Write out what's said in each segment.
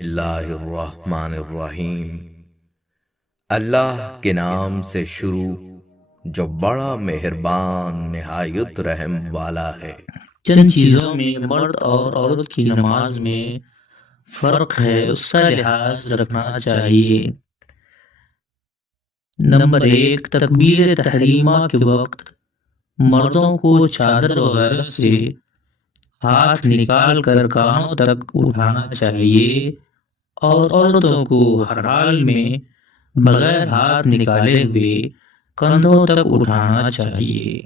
اللہ الرحمن الرحیم۔ اللہ کے نام سے شروع جو بڑا مہربان نہایت رحم والا ہے۔ جن چیزوں میں مرد اور عورت کی نماز میں فرق ہے اس کا لحاظ رکھنا چاہیے۔ نمبر 1، تکبیر تحریمہ کے وقت مردوں کو چادر وغیرہ سے ہاتھ نکال کر کانوں تک اٹھانا چاہیے اور عورتوں کو ہر حال میں بغیر ہاتھ نکالے ہوئے کندھوں تک اٹھانا چاہیے۔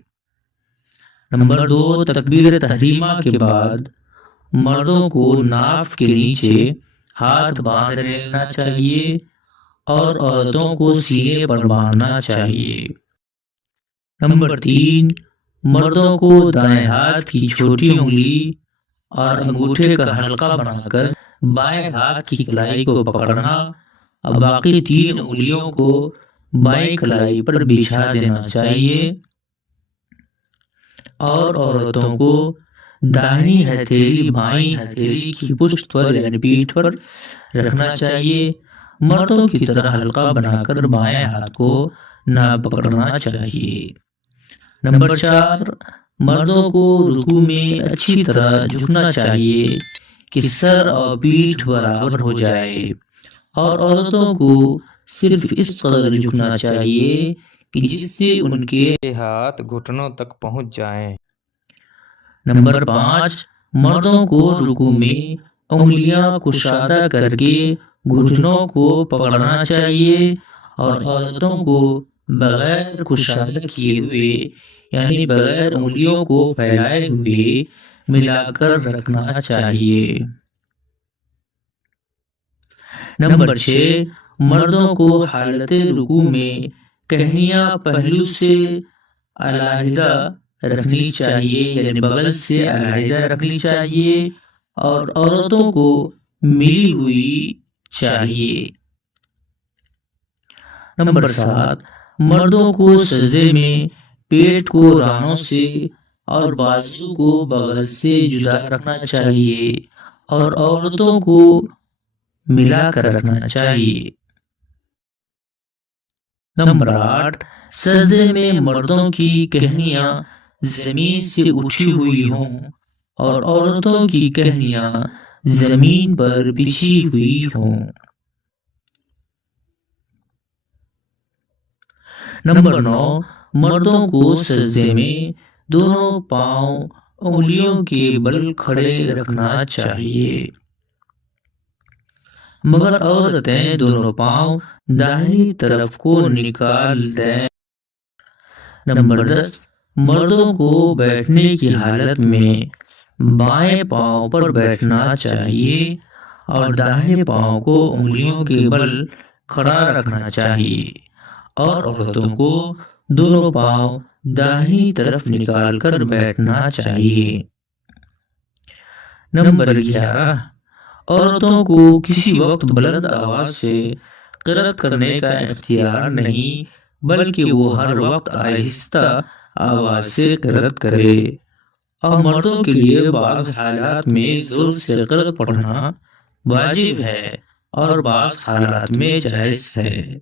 نمبر 2، تکبیر تحریمہ کے بعد مردوں کو ناف کے نیچے ہاتھ باندھ لینا چاہیے اور عورتوں کو سینے پر باندھنا چاہیے۔ نمبر 3، مردوں کو دائیں ہاتھ کی چھوٹی انگلی اور انگوٹھے کا حلقہ بنا کر بائیں ہاتھ کی کلائی کو پکڑنا اور باقی 3 انگلیوں کو بائیں کلائی پر بچھا دینا چاہیے اور عورتوں کو داہنی ہتھیلی بائیں ہتھیلی کی پشت پر یعنی پیٹھ پر رکھنا چاہیے۔ مردوں کی طرح حلقہ بنا کر بائیں ہاتھ کو نہ پکڑنا چاہیے۔ نمبر 4، مردوں کو رکوع میں اچھی طرح جھکنا چاہیے کہ سر اور پیٹھ برابر ہو جائے اور عورتوں کو صرف اس قدر جھکنا چاہیے کہ جس سے ان کے ہاتھ گھٹنوں تک پہنچ جائیں۔ نمبر 5، مردوں کو رکوع میں انگلیاں کشادہ کر کے گھٹنوں کو پکڑنا چاہیے اور عورتوں کو بغیر کشادہ کیے ہوئے یعنی بغیر انگلیوں کو پھیلائے ہوئے ملا کر رکھنا چاہیے۔ نمبر 6، مردوں کو حالت رکوع میں کہنیاں پہلو سے علیحدہ رکھنی چاہیے یعنی بغل سے علیحدہ رکھنی چاہیے اور عورتوں کو ملی ہوئی چاہیے۔ نمبر 7، مردوں کو سجدے میں پیٹ کو رانوں سے اور بازو کو بغل سے جدا رکھنا چاہیے اور عورتوں کو ملا کر رکھنا چاہیے۔ نمبر 8، سجدے میں مردوں کی کہنیاں زمین سے اٹھی ہوئی ہوں اور عورتوں کی کہنیاں زمین پر بچھی ہوئی ہوں۔ نمبر 9، مردوں کو سجدے میں دونوں پاؤں انگلیوں کے بل کھڑے رکھنا چاہیے مگر عورتیں دونوں پاؤں داہنی طرف کو نکال دیں۔ نمبر 10، مردوں کو بیٹھنے کی حالت میں بائیں پاؤں پر بیٹھنا چاہیے اور داہنے پاؤں کو انگلیوں کے بل کھڑا رکھنا چاہیے اور عورتوں کو دونوں پاؤں داہنی طرف نکال کر بیٹھنا چاہیے۔ نمبر 11، عورتوں کو کسی وقت بلند آواز سے قرأت کرنے کا اختیار نہیں بلکہ وہ ہر وقت آہستہ آواز سے قرأت کرے اور مردوں کے لیے بعض حالات میں زور سے قرأت پڑھنا واجب ہے اور بعض حالات میں جائز ہے۔